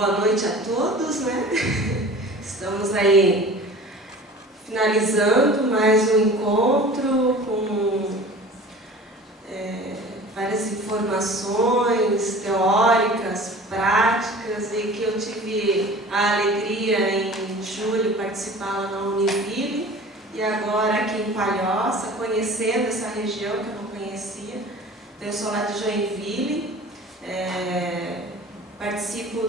Boa noite a todos, né? Estamos aí finalizando mais um encontro com várias informações teóricas, práticas, e que eu tive a alegria em julho participar lá na Univille e agora aqui em Palhoça, conhecendo essa região que eu não conhecia. Eu sou lá de Joinville. Participo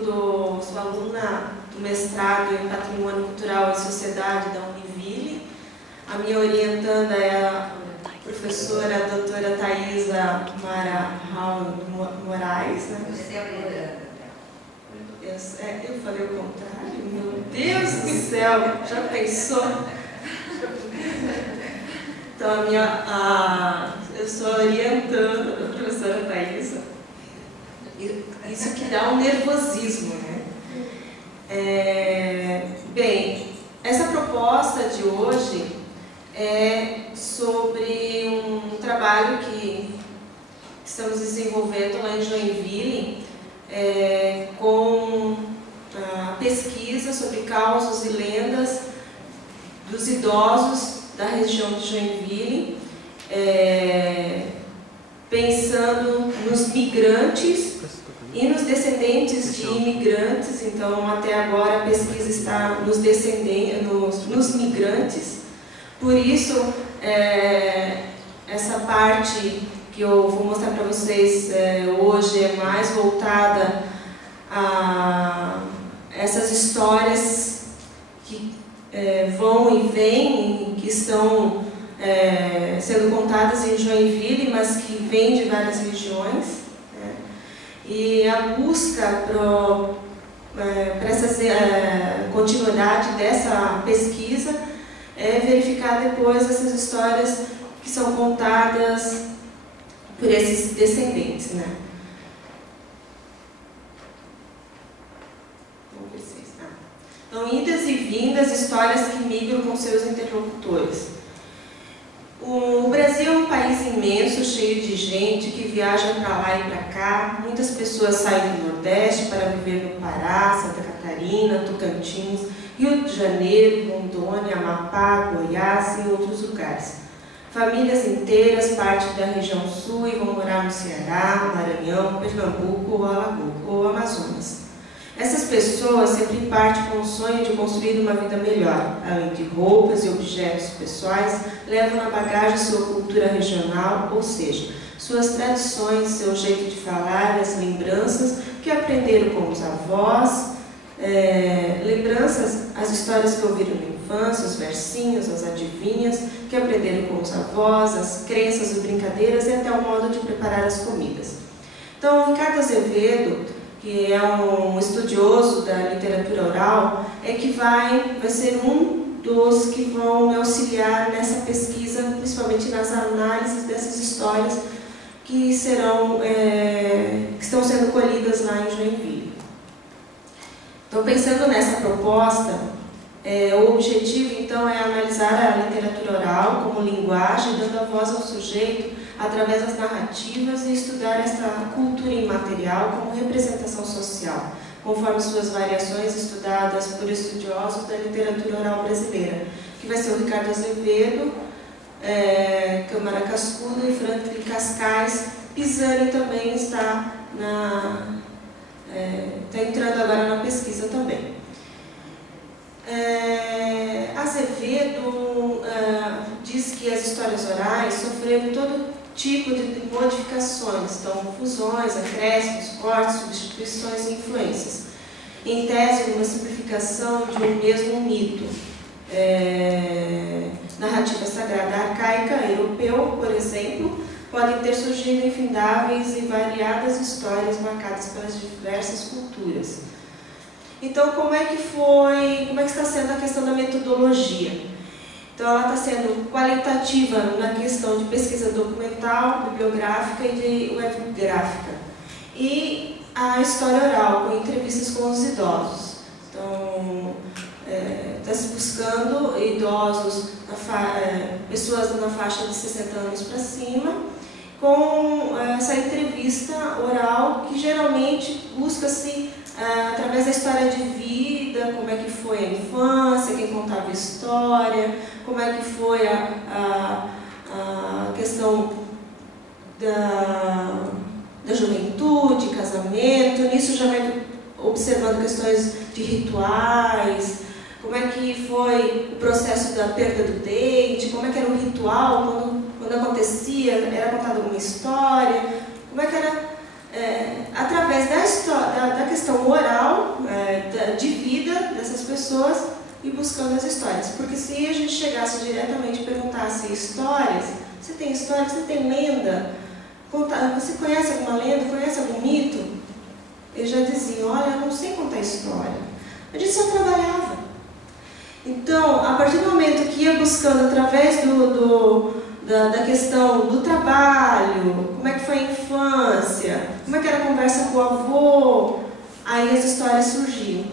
sou aluna do mestrado em Patrimônio Cultural e Sociedade da Univille. A minha orientanda é a professora a doutora Thaisa Mara Raul Moraes. Né? Você é eu falei o contrário? Meu Deus do céu! Já pensou? Então, eu sou orientanda da professora Thaisa. Isso que dá um nervosismo, né? Bem, essa proposta de hoje é sobre um trabalho que estamos desenvolvendo lá em Joinville, com a pesquisa sobre causos e lendas dos idosos da região de Joinville, pensando nos migrantes e nos descendentes de imigrantes. Então, até agora a pesquisa está nos migrantes. Por isso, essa parte que eu vou mostrar para vocês hoje é mais voltada a essas histórias que vão e vêm, que estão sendo contadas em Joinville, mas que vêm de várias regiões. E a busca para essa continuidade dessa pesquisa é verificar depois essas histórias que são contadas por esses descendentes, né? Vamos ver se está. Então, idas e vindas, histórias que migram com seus interlocutores. O Brasil é um país imenso, cheio de gente que viaja para lá e para cá. Muitas pessoas saem do Nordeste para viver no Pará, Santa Catarina, Tocantins, Rio de Janeiro, Rondônia, Amapá, Goiás e outros lugares. Famílias inteiras partem da região sul e vão morar no Ceará, Maranhão, Pernambuco ou Amazonas. Essas pessoas sempre partem com o sonho de construir uma vida melhor. Além de roupas e objetos pessoais, levam na bagagem sua cultura regional, ou seja, suas tradições, seu jeito de falar, as lembranças que aprenderam com os avós, lembranças, as histórias que ouviram na infância, os versinhos, as adivinhas que aprenderam com os avós, as crenças e brincadeiras e até o modo de preparar as comidas. Então, o Ricardo Azevedo, que é um estudioso da literatura oral, que vai ser um dos que vão me auxiliar nessa pesquisa, principalmente nas análises dessas histórias que estão sendo colhidas lá em Joinville. Então, pensando nessa proposta, o objetivo, então, é analisar a literatura oral como linguagem, dando a voz ao sujeito através das narrativas e estudar essa cultura imaterial como representação social, conforme suas variações estudadas por estudiosos da literatura oral brasileira, que vai ser o Ricardo Azevedo, Câmara Cascudo e Franklin Cascais. Pisani também está entrando agora na pesquisa também. Azevedo diz que as histórias orais sofreram todo tipo de modificações, então fusões, acréscimos, cortes, substituições e influências. Em tese, uma simplificação de um mesmo mito. Narrativa sagrada arcaica, europeu, por exemplo, podem ter surgido infindáveis e variadas histórias marcadas pelas diversas culturas. Então, como é que está sendo a questão da metodologia? Então, ela está sendo qualitativa na questão de pesquisa documental, bibliográfica e de webgráfica. E a história oral, com entrevistas com os idosos. Então, está se buscando idosos, pessoas na faixa de 60 anos para cima, com essa entrevista oral que geralmente busca-se através da história de vida, como é que foi a infância, quem contava a história, como é que foi a questão da juventude, casamento. Nisso já vai observando questões de rituais, como é que foi o processo da perda do dente, como é que era o ritual, quando acontecia, era contada alguma história, como é que era, através da questão oral, de vida dessas pessoas, e buscando as histórias. Porque se a gente chegasse diretamente e perguntasse histórias, você tem história, você tem lenda, você conhece alguma lenda, conhece algum mito? Eles já diziam, olha, eu não sei contar história. A gente só trabalhava. Então, a partir do momento que ia buscando através da questão do trabalho, como é que foi a infância, como é que era a conversa com o avô, aí as histórias surgiam.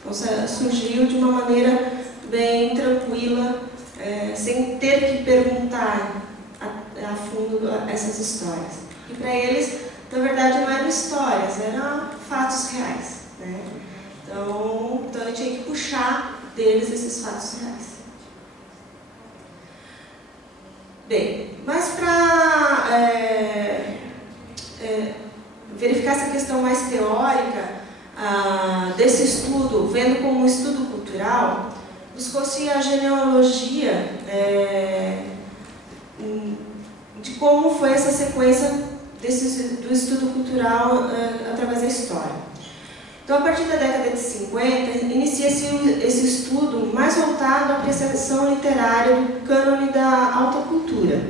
Então, surgiu de uma maneira bem tranquila, sem ter que perguntar a fundo essas histórias. E para eles, na verdade, não eram histórias, eram fatos reais, né? Então eu tinha que puxar deles esses fatos reais. Bem, mas para verificar essa questão mais teórica desse estudo, vendo como um estudo cultural, buscou-se a genealogia de como foi essa sequência do estudo cultural através da história. Então, a partir da década de 50, inicia-se esse estudo mais voltado à apreciação literária do cânone da alta cultura.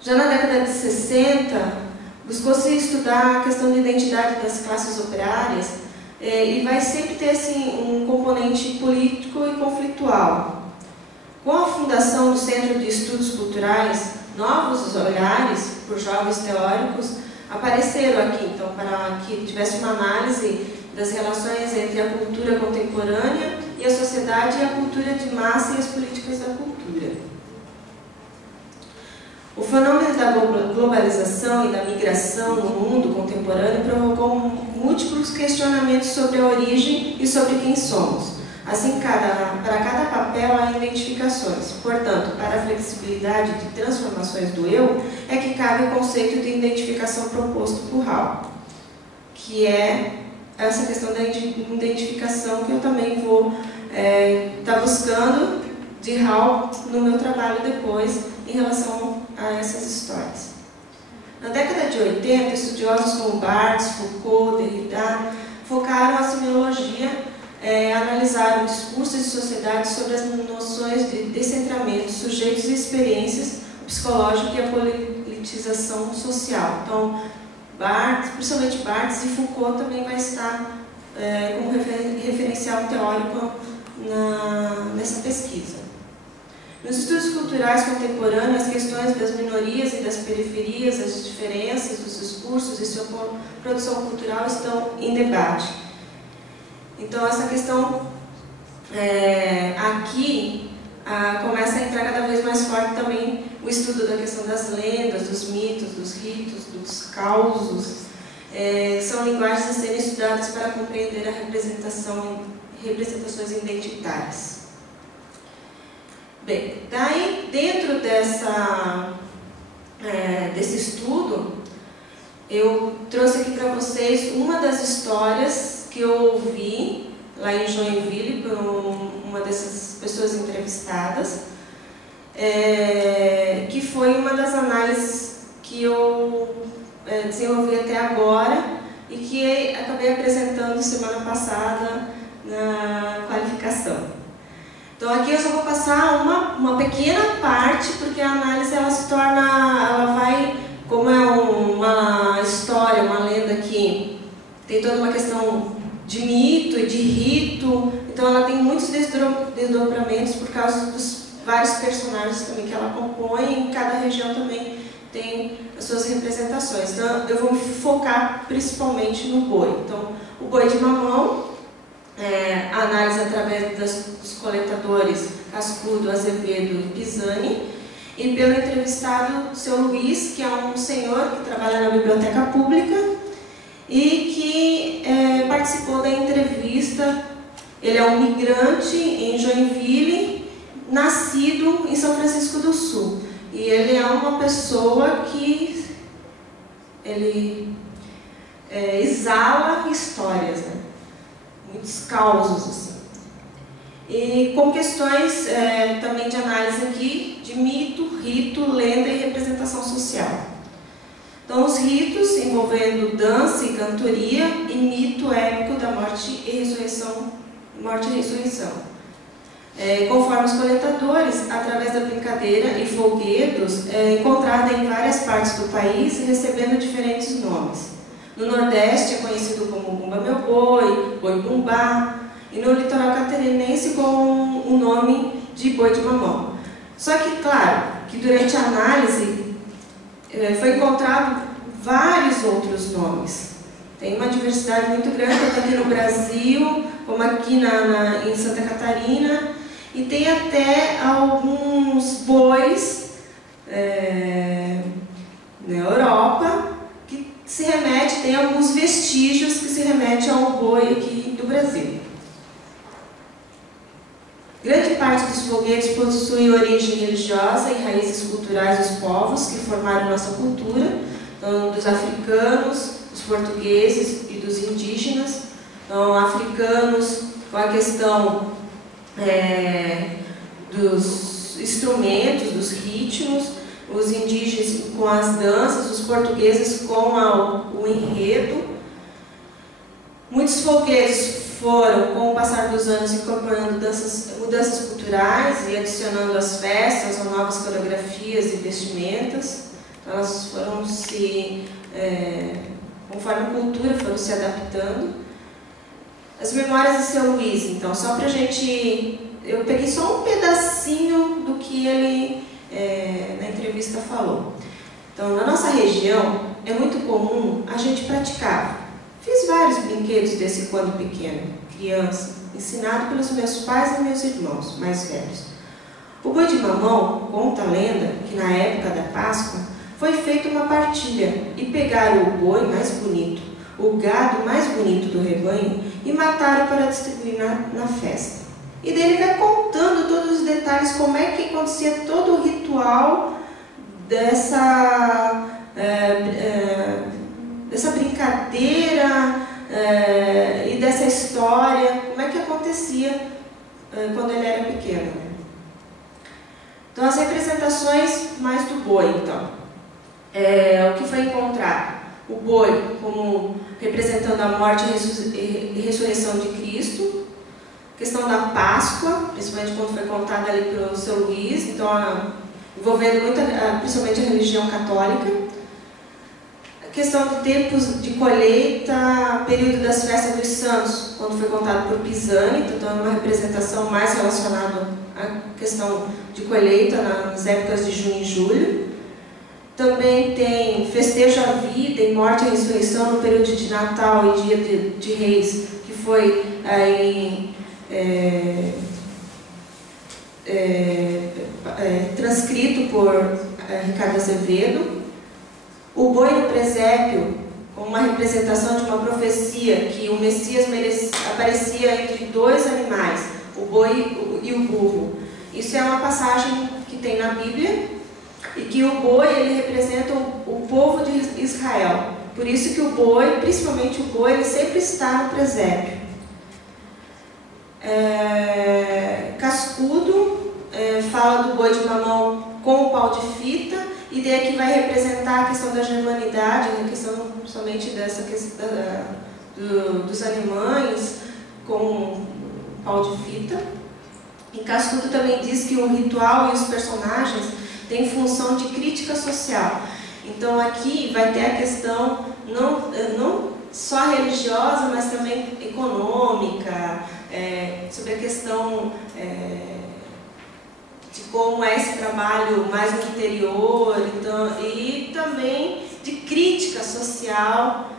Já na década de 60, buscou-se estudar a questão da identidade das classes operárias e vai sempre ter assim, um componente político e conflitual. Com a fundação do Centro de Estudos Culturais, novos olhares por jovens teóricos apareceram aqui, então, para que tivesse uma análise das relações entre a cultura contemporânea e a sociedade e a cultura de massa e as políticas da cultura. O fenômeno da globalização e da migração no mundo contemporâneo provocou múltiplos questionamentos sobre a origem e sobre quem somos. Assim, para cada papel há identificações. Portanto, para a flexibilidade de transformações do eu, é que cabe o conceito de identificação proposto por Hall, que é essa questão da identificação que eu também vou estar buscando de Hall no meu trabalho depois, em relação a essas histórias. Na década de 80, estudiosos como Barthes, Foucault, Derrida focaram a semiologia, analisaram discursos de sociedade sobre as noções de descentramento, sujeitos e experiências psicológicas e a politização social. Então, Barthes, principalmente Barthes e Foucault também vai estar como referencial teórico nessa pesquisa. Nos estudos culturais contemporâneos, as questões das minorias e das periferias, as diferenças dos discursos e sua produção cultural estão em debate. Então, essa questão aqui começa a entrar cada vez mais forte também o estudo da questão das lendas, dos mitos, dos ritos, dos causos, que são linguagens a serem estudadas para compreender a representações identitárias. Bem, daí, dentro desse estudo, eu trouxe aqui para vocês uma das histórias que eu ouvi lá em Joinville por uma dessas pessoas entrevistadas, que foi uma das análises que eu desenvolvi até agora e que acabei apresentando semana passada na qualificação. Então aqui eu só vou passar uma pequena parte, porque a análise ela se torna, ela vai, como é uma história, uma lenda que tem toda uma questão de mito e de rito, então ela tem muitos desdobramentos por causa dos vários personagens também que ela compõe, e em cada região também tem as suas representações. Então eu vou me focar principalmente no boi. Então o boi de mamão, a análise através dos coletadores Cascudo, Azevedo e Pisani, e pelo entrevistado seu Luiz, que é um senhor que trabalha na biblioteca pública e que participou da entrevista. Ele é um migrante em Joinville, nascido em São Francisco do Sul. E ele é uma pessoa que ele exala histórias, né? Muitos causos, assim. E com questões também de análise aqui de mito, rito, lenda e representação social. Então, os ritos envolvendo dança e cantoria e mito épico da morte e ressurreição. Conforme os coletadores, através da brincadeira e folguedos, encontrada em várias partes do país, recebendo diferentes nomes. No Nordeste é conhecido como Bumba Meu Boi, Boi Bumbá, e no litoral catarinense com o nome de Boi de Mamão. Só que, claro, que durante a análise foi encontrado vários outros nomes. Tem uma diversidade muito grande, tanto aqui no Brasil, como aqui em Santa Catarina, e tem até alguns bois na Europa, que se remete, tem alguns vestígios que se remetem ao boi aqui do Brasil. Grande parte dos folguedos possui origem religiosa e raízes culturais dos povos que formaram nossa cultura, então, dos africanos, dos portugueses e dos indígenas. Então, africanos com a questão dos instrumentos, dos ritmos, os indígenas com as danças, os portugueses com o enredo. Muitos folguedos foram, com o passar dos anos, incorporando mudanças culturais e adicionando às festas ou novas coreografias e vestimentas. Elas foram conforme a cultura, foram se adaptando. As memórias de Seu Luís, então, só para a gente... Eu peguei só um pedacinho do que ele, na entrevista, falou. Então, na nossa região, é muito comum a gente praticar. Fiz vários brinquedos desse quando pequeno, criança, ensinado pelos meus pais e meus irmãos mais velhos. O Boi de Mamão, conta a lenda que na época da Páscoa foi feita uma partilha e pegaram o boi mais bonito, o gado mais bonito do rebanho e mataram para distribuir na festa. E daí ele vai contando todos os detalhes, como é que acontecia todo o ritual dessa brincadeira e dessa história, como é que acontecia quando ele era pequeno. Né? Então, as representações mais do boi, então. O que foi encontrado? O boi como representando a morte e ressurreição de Cristo, questão da Páscoa, principalmente quando foi contada ali pelo Seu Luís, então envolvendo principalmente a religião católica. A questão de tempos de colheita, período das festas dos santos, quando foi contado por Pisani, então é uma representação mais relacionada à questão de colheita nas épocas de junho e julho. Também tem festejo à vida e morte e ressurreição no período de Natal e dia de Reis, que foi transcrito por Ricardo Azevedo. O boi no presépio, como uma representação de uma profecia que o Messias aparecia entre dois animais, o boi e o burro. Isso é uma passagem que tem na Bíblia, e que o boi ele representa o povo de Israel. Por isso que o boi, principalmente o boi, ele sempre está no presépio. Cascudo fala do boi de mamão com o pau de fita, e daí aqui vai representar a questão da germanidade, a questão somente dessa questão dos alemães com pau de fita. E Cascudo também diz que o ritual e os personagens têm função de crítica social. Então aqui vai ter a questão não só religiosa, mas também econômica, sobre a questão de como é esse trabalho mais no interior, então, e também de crítica social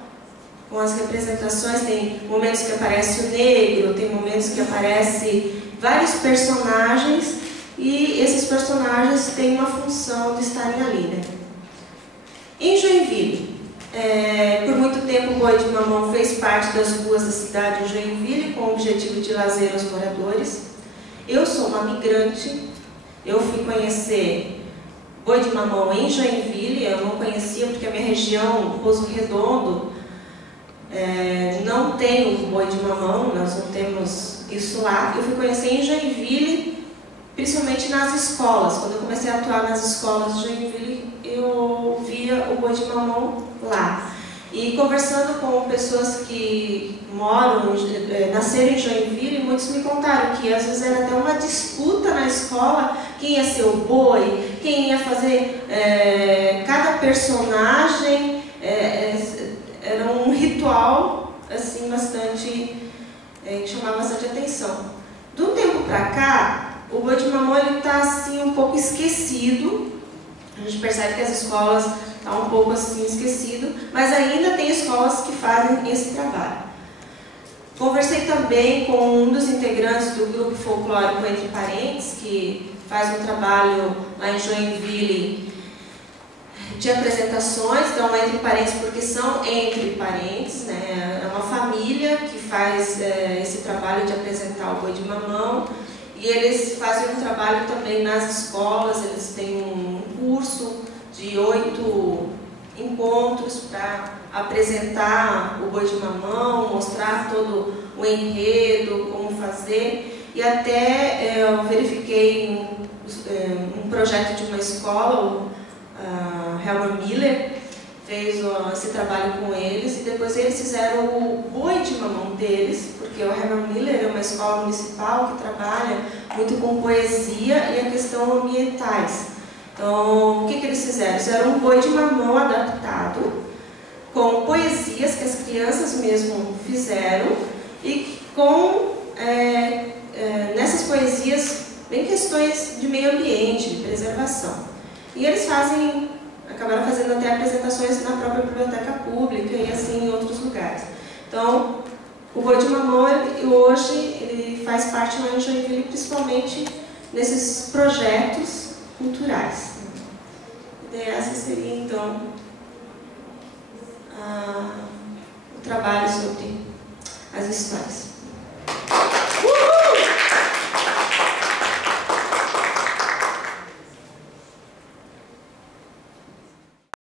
com as representações. Tem momentos que aparece o negro, tem momentos que aparece vários personagens, e esses personagens têm uma função de estarem ali, né? Em Joinville, Por muito tempo o boi de mamão fez parte das ruas da cidade de Joinville com o objetivo de lazer aos moradores. Eu sou uma migrante, eu fui conhecer boi de mamão em Joinville, eu não conhecia porque a minha região, Poço Redondo, não tem o boi de mamão, nós não temos isso lá. Eu fui conhecer em Joinville, principalmente nas escolas. Quando eu comecei a atuar nas escolas de Joinville, eu via o boi de mamão lá. E conversando com pessoas que nasceram em Joinville, muitos me contaram que às vezes era até uma disputa na escola, quem ia ser o boi, quem ia fazer cada personagem, era um ritual assim, bastante, que chamava bastante atenção. De um tempo para cá, o boi de mamão está assim, um pouco esquecido. A gente percebe que as escolas estão um pouco assim esquecido, mas ainda tem escolas que fazem esse trabalho. Conversei também com um dos integrantes do grupo folclórico Entre Parentes, que faz um trabalho lá em Joinville de apresentações. Então, Entre Parentes porque são entre parentes, né? É uma família que faz esse trabalho de apresentar o boi de mamão. E eles fazem um trabalho também nas escolas, eles têm um curso de 8 encontros para apresentar o boi de mamão, mostrar todo o enredo, como fazer. E até eu verifiquei um projeto de uma escola, o Herman Miller fez esse trabalho com eles, e depois eles fizeram o boi de mamão deles, porque o Herman Miller é uma escola municipal que trabalha muito com poesia e a questão ambientais. Então, o que eles fizeram? Fizeram um boi de mamão adaptado, com poesias que as crianças mesmo fizeram, e com, nessas poesias, bem questões de meio ambiente, de preservação. E eles acabaram fazendo até apresentações na própria biblioteca pública e assim em outros lugares. Então, o boi de mamão, hoje, ele faz parte lá em Joinville, principalmente nesses projetos culturais. E essa seria, então, o trabalho sobre as histórias.